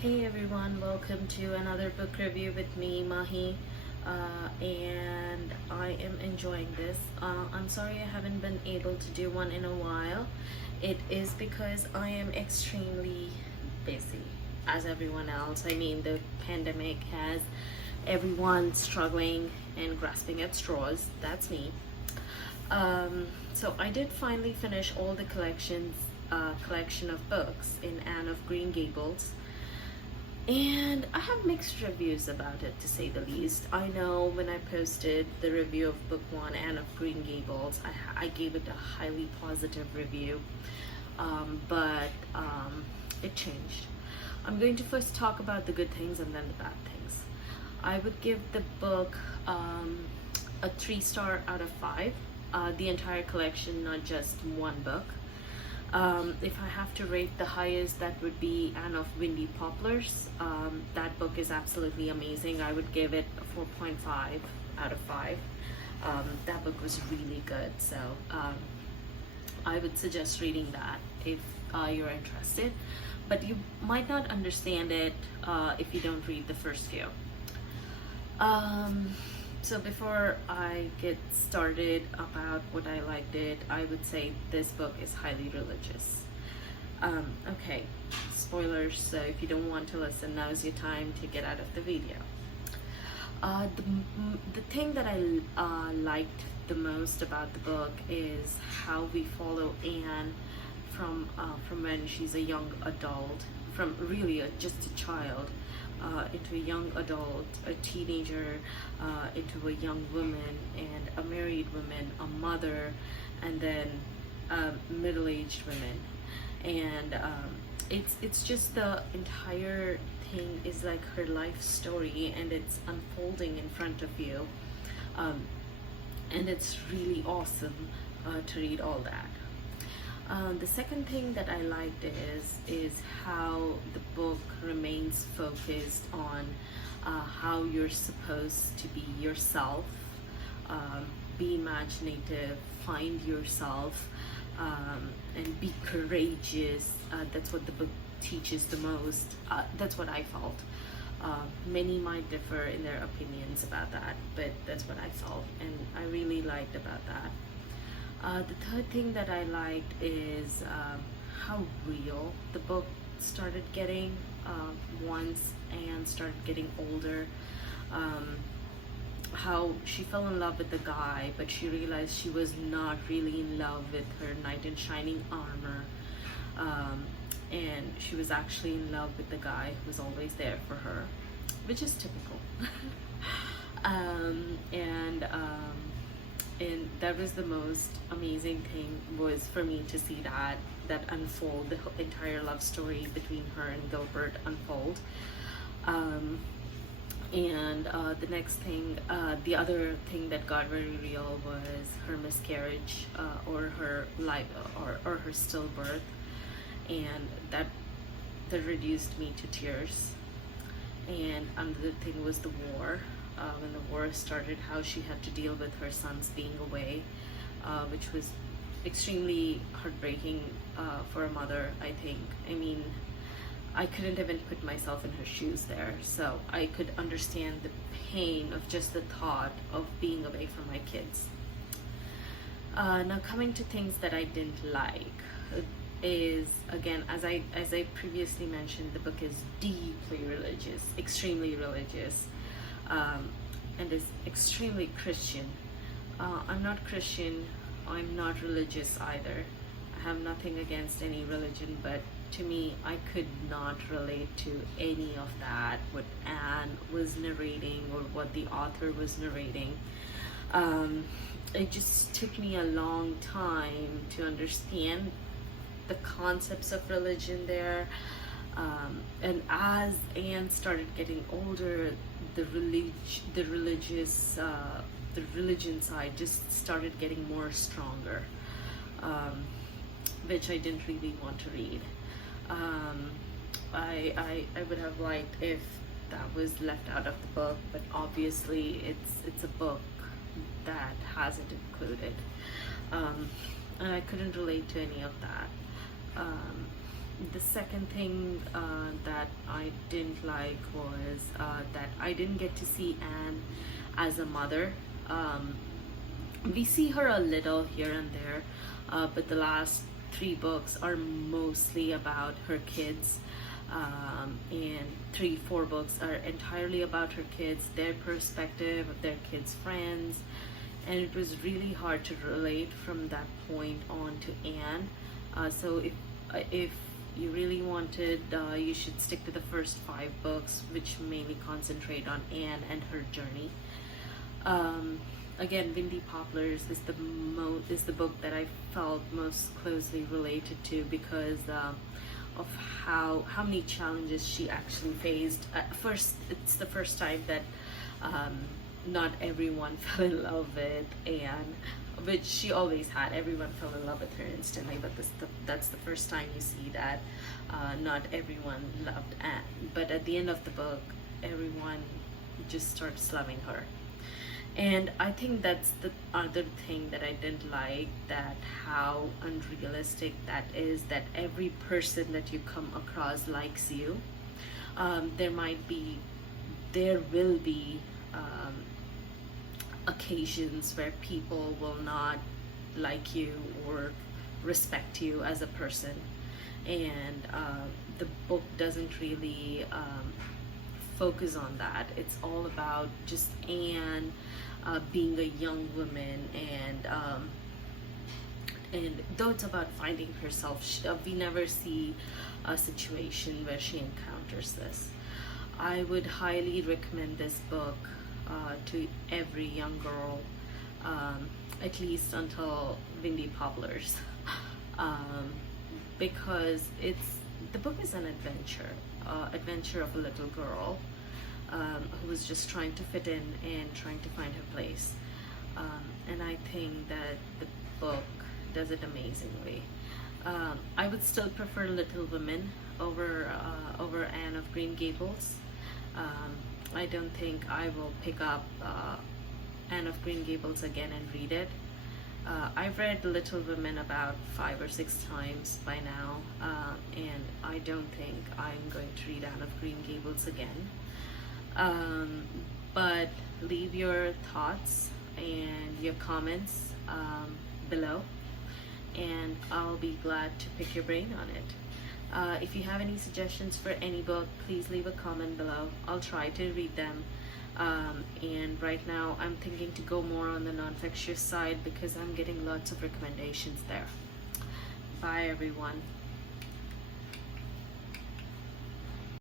Hey everyone, welcome to another book review with me, Mahi, and I am enjoying this. I'm sorry I haven't been able to do one in a while. It is because I am extremely busy, as everyone else. I mean, the pandemic has everyone struggling and grasping at straws. That's me. So I did finally finish all the collection of books in Anne of Green Gables. And I have mixed reviews about it, to say the least. I know when I posted the review of book one, Anne of Green Gables, I gave it a highly positive review, but it changed. I'm going to first talk about the good things and then the bad things. I would give the book a 3-star out of 5. The entire collection, not just one book. If I have to rate the highest, that would be Anne of Windy Poplars. That book is absolutely amazing. I would give it a 4.5 out of 5. That book was really good, so I would suggest reading that if you're interested. But you might not understand it if you don't read the first few. So before I get started about what I liked it, I would say this book is highly religious. Okay, spoilers, so if you don't want to listen, now is your time to get out of the video. The thing that I liked the most about the book is how we follow Anne from when she's a young adult, from really just a child, into a young adult, a teenager, into a young woman, and a married woman, a mother, and then middle-aged women. And it's just the entire thing is like her life story, and it's unfolding in front of you, and it's really awesome to read all that. The second thing that I liked is how the book remains focused on how you're supposed to be yourself, be imaginative, find yourself, and be courageous. That's what the book teaches the most. That's what I felt. Many might differ in their opinions about that, but that's what I felt, and I really liked about that. The third thing that I liked is how real the book started getting once Anne started getting older. How she fell in love with the guy, but she realized she was not really in love with her knight in shining armor. And she was actually in love with the guy who was always there for her, which is typical. And that was the most amazing thing, was for me to see that unfold, the entire love story between her and Gilbert unfold. The next thing, the other thing that got very real was her miscarriage, or her life, or her stillbirth, and that reduced me to tears. And another thing was the war. When the war started, how she had to deal with her sons being away, which was extremely heartbreaking for a mother, I think. I mean, I couldn't even put myself in her shoes there, so I could understand the pain of just the thought of being away from my kids. Now coming to things that I didn't like, is, again, as I previously mentioned, the book is deeply religious, extremely religious. And is extremely Christian. I'm not Christian, I'm not religious either. I have nothing against any religion, but to me, I could not relate to any of that, what Anne was narrating or what the author was narrating. It just took me a long time to understand the concepts of religion there. And as Anne started getting older, the religion side just started getting more stronger, which I didn't really want to read. I would have liked if that was left out of the book, but obviously it's a book that has it included, and I couldn't relate to any of that. The second thing that I I didn't like was that I didn't get to see Anne as a mother. We see her a little here and there, but the last three books are mostly about her kids. And three, four books are entirely about her kids, their perspective of their kids' friends, and it was really hard to relate from that point on to Anne. So if you really wanted, you should stick to the first five books, which mainly concentrate on Anne and her journey. Again, Windy Poplars is the book that I felt most closely related to because of how many challenges she actually faced. At first, it's the first time that not everyone fell in love with Anne, which she always had. Everyone fell in love with her instantly, but that's the first time you see that not everyone loved Anne. But at the end of the book, everyone just starts loving her. And I think that's the other thing that I didn't like, that how unrealistic that is, that every person that you come across likes you. There will be occasions where people will not like you or respect you as a person. And the book doesn't really focus on that. It's all about just Anne being a young woman, and though it's about finding herself, we never see a situation where she encounters this. I would highly recommend this book to every young girl, at least until Windy Poplars, because the book is an adventure of a little girl who was just trying to fit in and trying to find her place. And I think that the book does it amazingly. I would still prefer Little Women over Anne of Green Gables. I don't think I will pick up Anne of Green Gables again and read it. I've read Little Women about 5 or 6 times by now, and I don't think I'm going to read Anne of Green Gables again. But leave your thoughts and your comments below, and I'll be glad to pick your brain on it. If you have any suggestions for any book, please leave a comment below. I'll try to read them. And right now I'm thinking to go more on the non-fictitious side because I'm getting lots of recommendations there. Bye everyone.